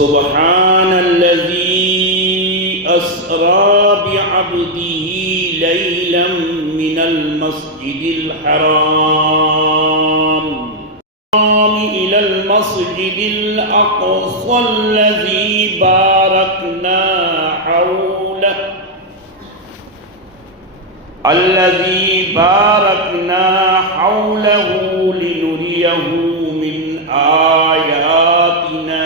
سبحان الذي أسرى بعبده ليلا من المسجد الحرام إلى المسجد الأقصى الذي باركنا حوله لنريه من آياتنا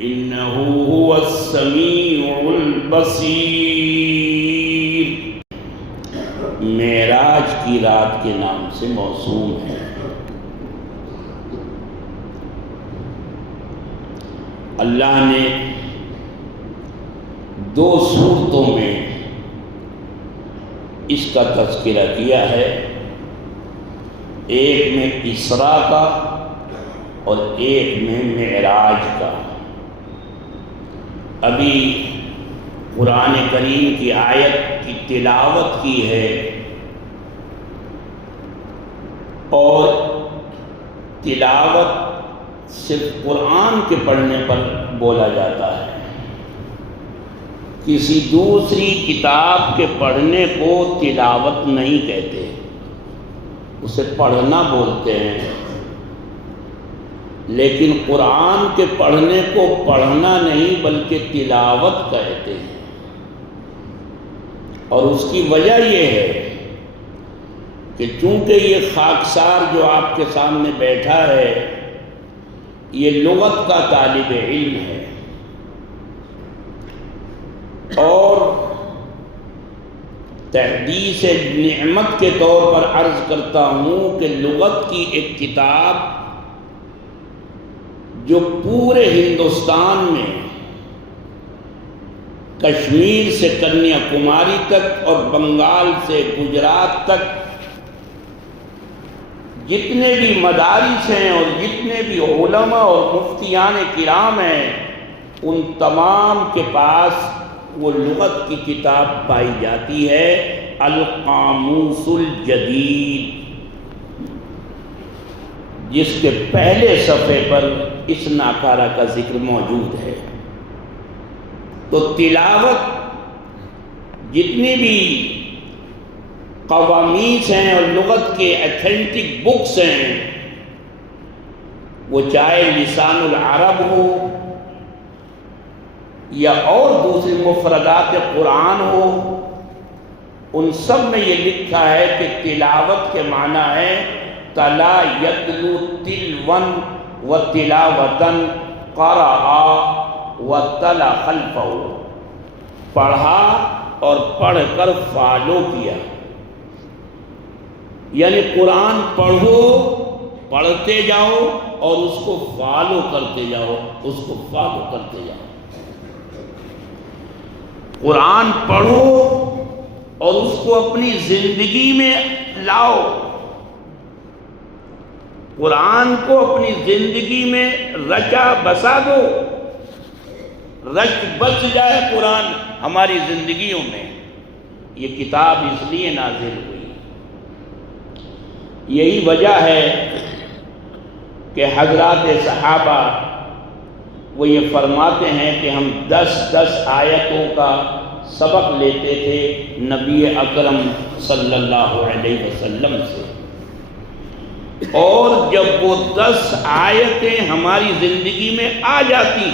إنه هو السميع البصير۔ معراج کی رات کے نام سے موسوم ہے۔ اللہ نے دو صورتوں میں اس کا تذکرہ کیا ہے، ایک میں اسراء کا اور ایک میں معراج کا۔ ابھی قرآن کریم کی آیت کی تلاوت کی ہے اور تلاوت صرف قرآن کے پڑھنے پر بولا جاتا ہے، کسی دوسری کتاب کے پڑھنے کو تلاوت نہیں کہتے، اسے پڑھنا بولتے ہیں۔ لیکن قرآن کے پڑھنے کو پڑھنا نہیں بلکہ تلاوت کہتے ہیں، اور اس کی وجہ یہ ہے کہ چونکہ یہ خاکسار جو آپ کے سامنے بیٹھا ہے یہ لغت کا طالب علم ہے، اور تحدیث نعمت کے طور پر عرض کرتا ہوں کہ لغت کی ایک کتاب جو پورے ہندوستان میں کشمیر سے کنیا کماری تک اور بنگال سے گجرات تک جتنے بھی مدارس ہیں اور جتنے بھی علماء اور مفتیان کرام ہیں ان تمام کے پاس وہ لغت کی کتاب پائی جاتی ہے، القاموس الجدید، جس کے پہلے صفحے پر اس ناکارہ کا ذکر موجود ہے۔ تو تلاوت جتنی بھی قواميس ہیں اور لغت کے ایتھنٹک بکس ہیں، وہ چاہے لسان العرب ہو یا اور دوسری مفردات قرآن ہو، ان سب میں یہ لکھا ہے کہ تلاوت کے معنی ہے تلا یتلو تلون و تلاوتن قرأ و تلا خلفہ، پڑھا اور پڑھ کر فالو کیا، یعنی قرآن پڑھو، پڑھتے جاؤ اور اس کو فالو کرتے جاؤ، اس کو فالو کرتے جاؤ۔ قرآن پڑھو اور اس کو اپنی زندگی میں لاؤ، قرآن کو اپنی زندگی میں رچا بسا دو، رچ بس جائے قرآن ہماری زندگیوں میں۔ یہ کتاب اس لیے نازل ہوئی، یہی وجہ ہے کہ حضرات صحابہ وہ یہ فرماتے ہیں کہ ہم 10 آیتوں کا سبق لیتے تھے نبی اکرم صلی اللہ علیہ وسلم سے، اور جب وہ 10 آیتیں ہماری زندگی میں آ جاتی،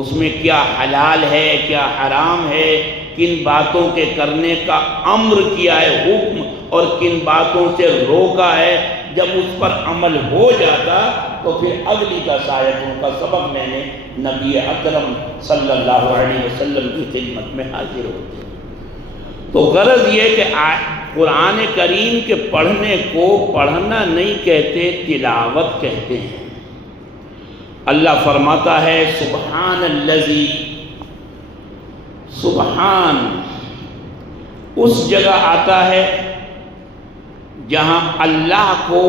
اس میں کیا حلال ہے کیا حرام ہے، کن باتوں کے کرنے کا امر کیا ہے حکم اور کن باتوں سے روکا ہے، جب اس پر عمل ہو جاتا تو پھر اگلی 10 آیتوں کا سبق میں نے نبی اکرم صلی اللہ علیہ وسلم کی خدمت میں حاضر ہوتے۔ تو غرض یہ کہ قرآن کریم کے پڑھنے کو پڑھنا نہیں کہتے، تلاوت کہتے ہیں۔ اللہ فرماتا ہے سبحان الذی، سبحان اس جگہ آتا ہے جہاں اللہ کو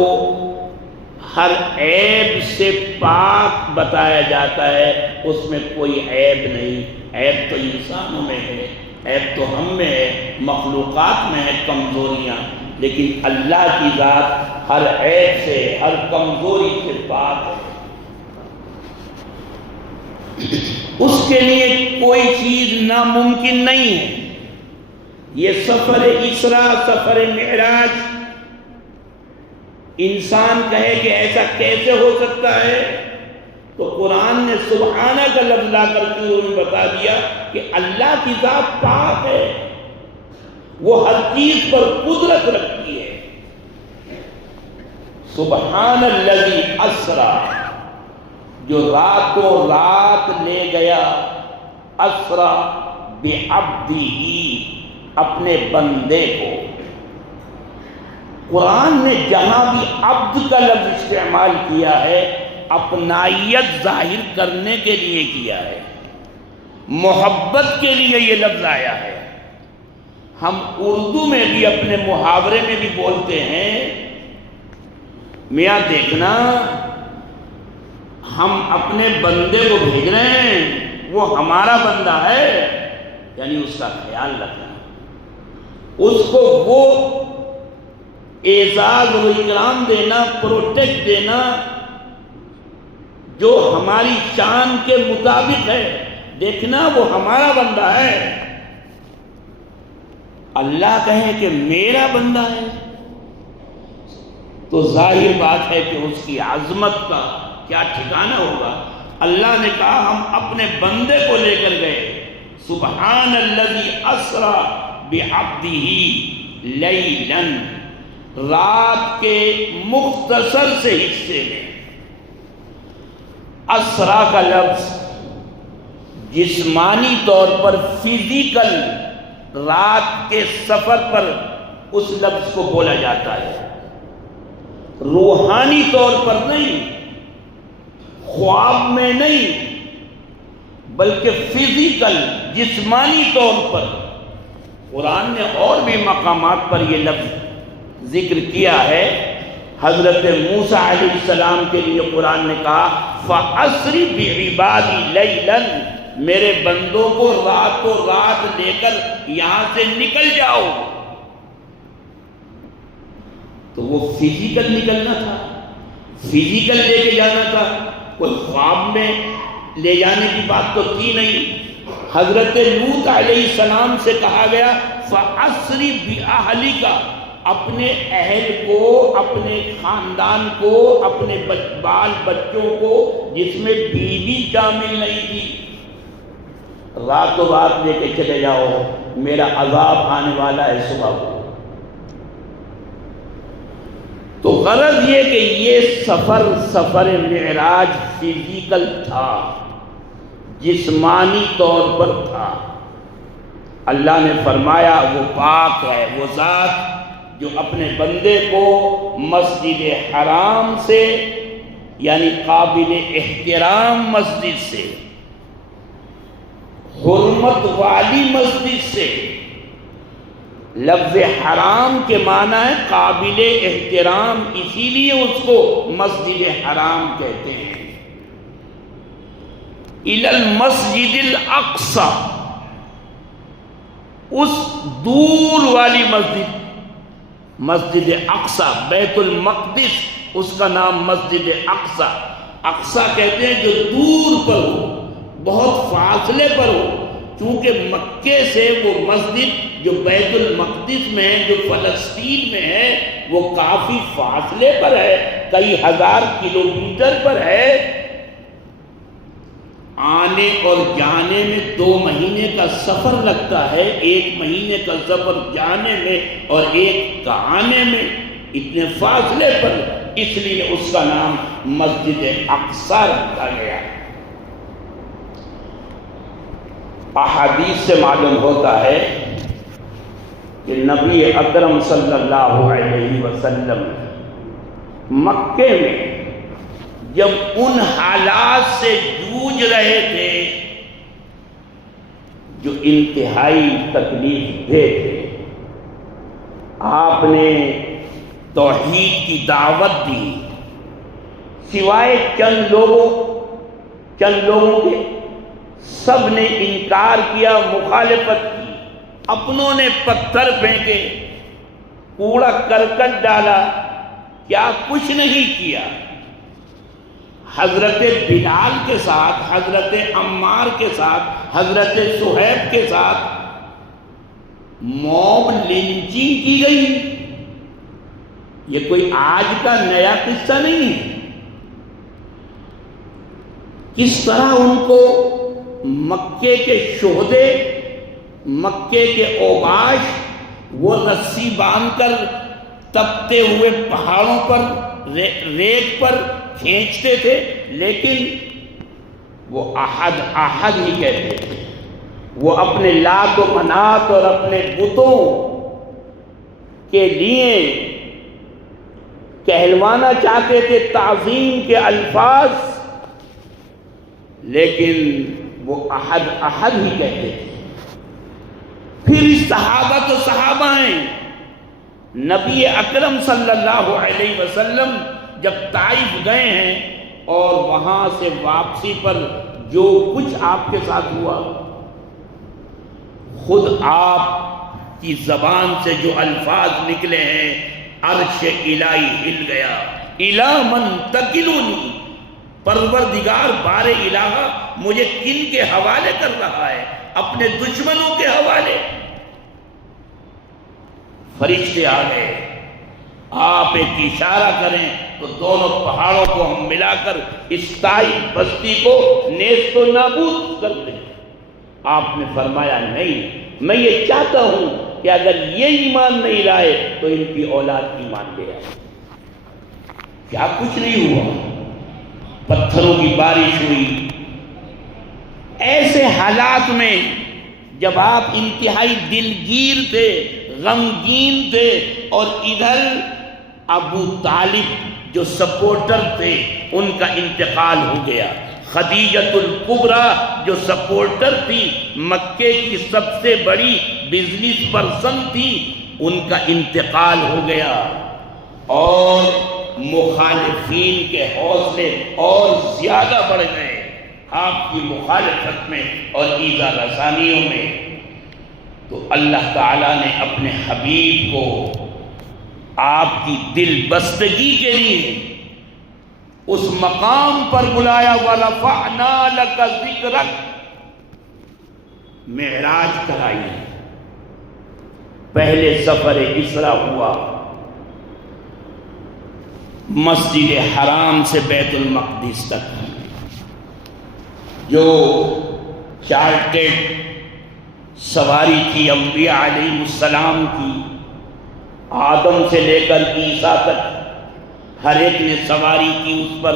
ہر عیب سے پاک بتایا جاتا ہے، اس میں کوئی عیب نہیں۔ عیب تو انسانوں میں ہے، عیب تو ہم میں ہے، مخلوقات میں ہے کمزوریاں، لیکن اللہ کی ذات ہر عیب سے ہر کمزوری سے پاک ہے۔ اس کے لیے کوئی چیز ناممکن نہیں ہے۔ یہ سفر اسراء، سفر معراج، انسان کہے کہ ایسا کیسے ہو سکتا ہے، تو قرآن نے سبحانہ کا لفظ لا کر کے انہوں نے بتا دیا کہ اللہ کی ذات پاک ہے، وہ ہر چیز پر قدرت رکھتی ہے۔ سبحان الذی اسرا، جو راتوں رات لے گیا، اسرا بعبدہ، اپنے بندے کو۔ قرآن نے جہاں بھی عبد کا لفظ استعمال کیا ہے اپنائیت ظاہر کرنے کے لیے کیا ہے، محبت کے لیے یہ لفظ آیا ہے۔ ہم اردو میں بھی اپنے محاورے میں بھی بولتے ہیں، میاں دیکھنا ہم اپنے بندے کو بھیج رہے ہیں، وہ ہمارا بندہ ہے، یعنی اس کا خیال رکھنا، اس کو وہ اعزاز و اکرام دینا، پروٹیکٹ دینا جو ہماری شان کے مطابق ہے۔ دیکھنا وہ ہمارا بندہ ہے۔ اللہ کہے کہ میرا بندہ ہے تو ظاہر بات ہے کہ اس کی عظمت کا کیا ٹھکانہ ہوگا۔ اللہ نے کہا ہم اپنے بندے کو لے کر گئے، سبحان الذی اسرا بعبدہ لیلا، رات کے مختصر سے حصے میں۔ اسرا کا لفظ جسمانی طور پر فزیکل رات کے سفر پر اس لفظ کو بولا جاتا ہے، روحانی طور پر نہیں، خواب میں نہیں، بلکہ فزیکل جسمانی طور پر۔ قرآن نے اور بھی مقامات پر یہ لفظ ذکر کیا ہے۔ حضرت موسیٰ علیہ السلام کے لیے قرآن نے کہا فَأَسْرِ بِعِبَادِي لَيْلًا، میرے بندوں کو راتوں رات لے کر یہاں سے نکل جاؤ۔ تو وہ فزیکل نکلنا تھا، فزیکل لے کے جانا تھا، کوئی خواب میں لے جانے کی بات تو تھی نہیں۔ حضرت لوط علیہ السلام سے کہا گیا فَأَسْرِ بِأَهْلِكَ، اپنے اہل کو، اپنے خاندان کو، اپنے بال بچوں کو، جس میں بیوی شامل نہیں تھی، راتوں رات لے کے چلے جاؤ، میرا عذاب آنے والا ہے صبح کو۔ تو غرض یہ کہ یہ سفر معراج فزیکل تھا، جسمانی طور پر تھا۔ اللہ نے فرمایا وہ پاک ہے، وہ ذات جو اپنے بندے کو مسجد حرام سے، یعنی قابل احترام مسجد سے، حرمت والی مسجد سے، لفظ حرام کے معنی ہے قابل احترام، اسی لیے اس کو مسجد حرام کہتے ہیں، الی المسجد الاقصی، اس دور والی مسجد اقصی، بیت المقدس اس کا نام مسجد اقصی۔ اقصی کہتے ہیں جو دور پر ہو، بہت فاصلے پر ہو، چونکہ مکے سے وہ مسجد جو بیت المقدس میں ہے، جو فلسطین میں ہے، وہ کافی فاصلے پر ہے، کئی ہزار کلومیٹر پر ہے۔ آنے اور جانے میں 2 مہینے کا سفر لگتا ہے، 1 مہینے کا سفر جانے میں اور 1 کا آنے میں، اتنے فاصلے پر، اس لیے اس کا نام مسجد اقصی رکھا گیا۔ احادیث سے معلوم ہوتا ہے کہ نبی اکرم صلی اللہ علیہ وسلم مکے میں جب ان حالات سے جوجھ رہے تھے جو انتہائی تکلیف دہ تھے، آپ نے توحید کی دعوت دی، سوائے چند لوگوں کے سب نے انکار کیا، مخالفت کی، اپنوں نے پتھر پھینکے، کوڑا کرکٹ ڈالا، کیا کچھ نہیں کیا۔ حضرت بلال کے ساتھ، حضرت عمار کے ساتھ، حضرت صہیب کے ساتھ موب لنچنگ کی گئی. یہ کوئی آج کا نیا قصہ نہیں ہے. کس طرح ان کو مکے کے شہدے، مکے کے اوباش وہ رسی باندھ کر تپتے ہوئے پہاڑوں پر، ریت پر کھینچتے تھے، لیکن وہ احد احد ہی کہتے تھے. وہ اپنے لات و منات اور اپنے بتوں کے لیے کہلوانا چاہتے تھے تعظیم کے الفاظ، لیکن وہ احد احد ہی کہتے تھے. پھر صحابہ تو صحابہ ہیں. نبی اکرم صلی اللہ علیہ وسلم جب طائف گئے ہیں اور وہاں سے واپسی پر جو کچھ آپ کے ساتھ ہوا، خود آپ کی زبان سے جو الفاظ نکلے ہیں، عرش الہی ہل گیا. الہ من تکلونی، پروردگار بار الہ مجھے کن کے حوالے کر رہا ہے؟ اپنے دشمنوں کے حوالے. فرشتے آ گئے. آپ ایک اشارہ کریں تو دونوں پہاڑوں کو ہم ملا کر اس طائف بستی کو نیست و نابود کر دیں. آپ نے فرمایا نہیں، میں یہ چاہتا ہوں کہ اگر یہ ایمان نہیں لائے تو ان کی اولاد ایمان لے آئے. کیا کچھ نہیں ہوا. پتھروں کی بارش ہوئی. ایسے حالات میں جب آپ انتہائی دلگیر تھے، غمگین تھے، اور ادھر ابو طالب جو سپورٹر تھے ان کا انتقال ہو گیا. خدیجۃ الکبریٰ جو سپورٹر تھی، مکے کی سب سے بڑی بزنس پرسن تھی، ان کا انتقال ہو گیا. اور مخالفین کے حوصلے اور زیادہ بڑھ گئے آپ کی مخالفت میں اور ایذا رسانیوں میں. تو اللہ تعالیٰ نے اپنے حبیب کو آپ کی دل بستگی کے لیے اس مقام پر بلایا. وَرَفَعْنَا لَكَ ذِكْرَكَ، معراج کرائی. پہلے سفر اسرا ہوا مسجد حرام سے بیت المقدس تک، جو چارٹرڈ سواری تھی انبیاء علیہ السلام کی، آدم سے لے کر عیسیٰ تک ہر ایک نے سواری کی اس پر.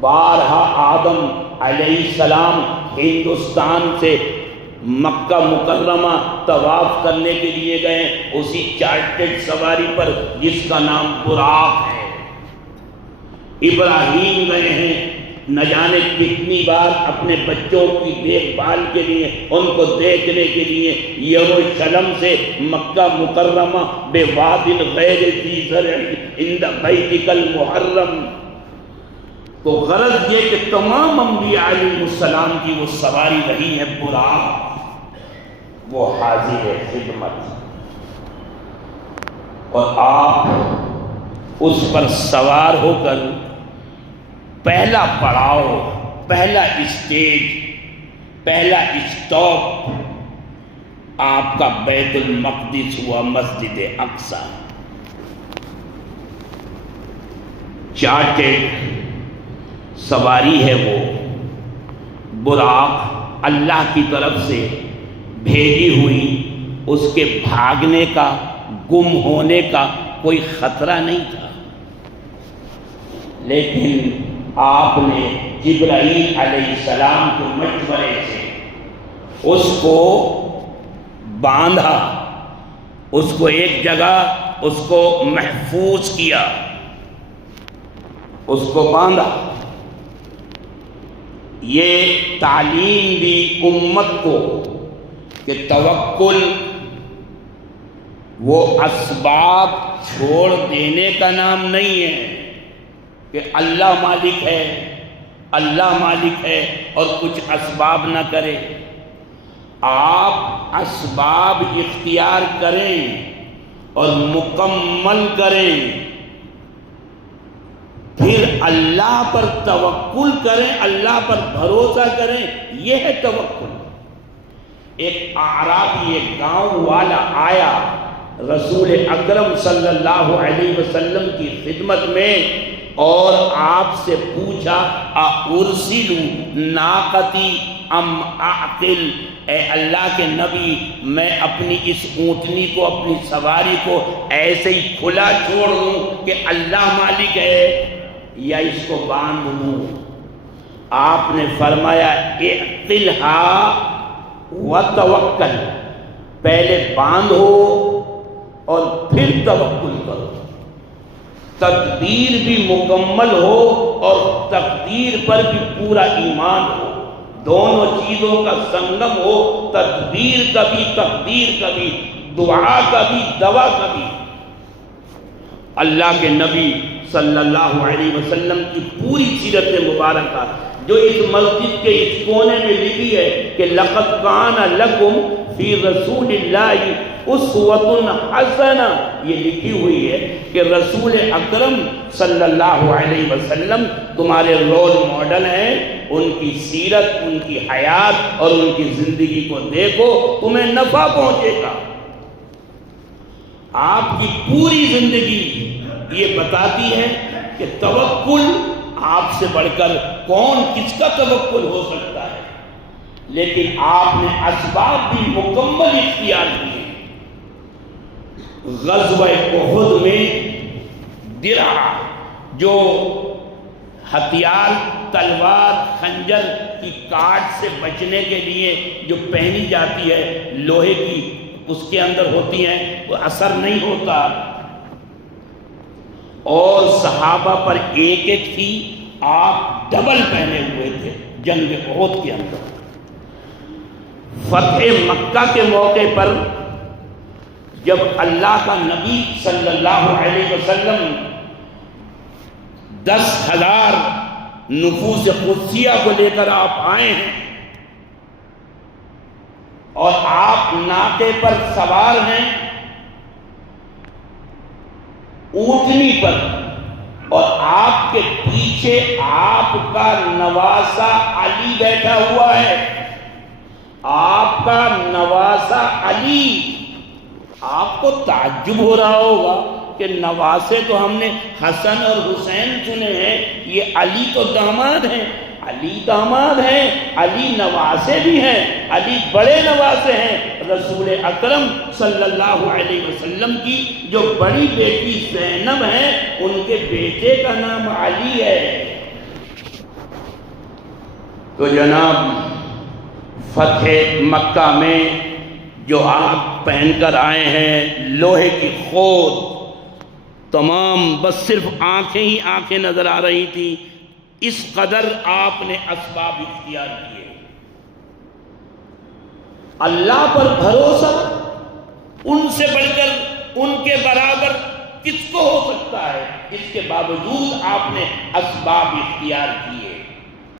بارہا آدم علیہ السلام ہندوستان سے مکہ مکرمہ طواف کرنے کے لیے گئے اسی چارٹرڈ سواری پر جس کا نام براق ہے. ابراہیم گئے ہیں نہ جانے کتنی بار اپنے بچوں کی دیکھ بھال کے لیے، ان کو دیکھنے کے لیے یروشلم سے مکہ مکرمہ بواد غیر ذی زرع عند بیتک المحرم. تو غرض یہ کہ تمام انبیاء علیہ السلام کی وہ سواری رہی ہے براق، وہ حاضر خدمت. اور آپ اس پر سوار ہو کر پہلا پڑاؤ، پہلا اسٹیج، پہلا اسٹاپ آپ کا بیت المقدس ہوا، مسجد اقصی. چارٹرڈ سواری ہے وہ براق، اللہ کی طرف سے بھیجی ہوئی. اس کے بھاگنے کا، گم ہونے کا کوئی خطرہ نہیں تھا، لیکن آپ نے جبرائیل علیہ السلام کے مشورے سے اس کو باندھا، اس کو ایک جگہ اس کو محفوظ کیا، اس کو باندھا. یہ تعلیم دی امت کو کہ توکل وہ اسباب چھوڑ دینے کا نام نہیں ہے کہ اللہ مالک ہے، اللہ مالک ہے اور کچھ اسباب نہ کرے. آپ اسباب اختیار کریں اور مکمل کریں. پھر اللہ پر توکل کریں، اللہ پر بھروسہ کریں، یہ ہے توکل۔ ایک اعرابی، ایک گاؤں والا آیا رسول اکرم صلی اللہ علیہ وسلم کی خدمت میں اور آپ سے پوچھا اَأُرْسِلُ نَاقَتِي ام اعقل، اے اللہ کے نبی میں اپنی اس اونٹنی کو، اپنی سواری کو ایسے ہی کھلا چھوڑ دوں کہ اللہ مالک ہے، یا اس کو باندھ دوں؟ آپ نے فرمایا اعقلها وتوکل، پہلے باندھو اور پھر توکل کرو، تدبیر بھی مکمل ہو اور تقدیر پر بھی پورا ایمان ہو، دونوں چیزوں کا سنگم ہو، تدبیر کا بھی تقدیر کا بھی، دعا کا بھی دوا کا بھی۔ اللہ کے نبی صلی اللہ علیہ وسلم کی پوری سیرت مبارکہ جو اس مسجد کے اس کونے میں لکھی ہے کہ لَقَدْ كَانَ لَكُمْ فِي رَسُولِ اللَّهِ أُسْوَةٌ حَسَنَةٌ، یہ لکھی ہوئی ہے کہ رسول اکرم صلی اللہ علیہ وسلم تمہارے رول ماڈل ہیں، ان کی سیرت، ان کی حیات اور ان کی زندگی کو دیکھو، تمہیں نفع پہنچے گا۔ آپ کی پوری زندگی یہ بتاتی ہے کہ توکل آپ سے بڑھ کر کون کس کا توکل ہو سکتا ہے، لیکن آپ نے اسباب بھی مکمل اختیار کیے۔ غزوہ احد میں درع، جو ہتھیار، تلوار، خنجر کی کاٹ سے بچنے کے لیے جو پہنی جاتی ہے، لوہے کی اس کے اندر ہوتی ہیں، وہ اثر نہیں ہوتا، اور صحابہ پر ایک ایک تھی، آپ ڈبل پہنے ہوئے تھے جنگ احد کے اندر۔ فتح مکہ کے موقع پر جب اللہ کا نبی صلی اللہ علیہ وسلم 10,000 نفوس قدسیہ کو لے کر آپ آئے ہیں اور آپ ناقے پر سوار ہیں، اونٹنی پر، اور آپ کے پیچھے آپ کا نواسا علی بیٹھا ہوا ہے، آپ کا نواسا علی۔ آپ کو تعجب ہو رہا ہوگا کہ نواسے تو ہم نے حسن اور حسین سنے ہیں، یہ علی تو داماد ہیں۔ علی داماد ہیں، علی نواسے بھی ہیں، علی بڑے نواسے ہیں۔ رسول اکرم صلی اللہ علیہ وسلم کی جو بڑی بیٹی زینب ہے، ان کے بیٹے کا نام علی ہے۔ تو جناب فتح مکہ میں جو آپ پہن کر آئے ہیں، لوہے کی خود، تمام بس صرف آنکھیں ہی آنکھیں نظر آ رہی تھی، اس قدر آپ نے اسباب اختیار کیے۔ اللہ پر بھروسہ ان سے بڑھ کر، ان کے برابر کس کو ہو سکتا ہے؟ اس کے باوجود آپ نے اسباب اختیار کیے۔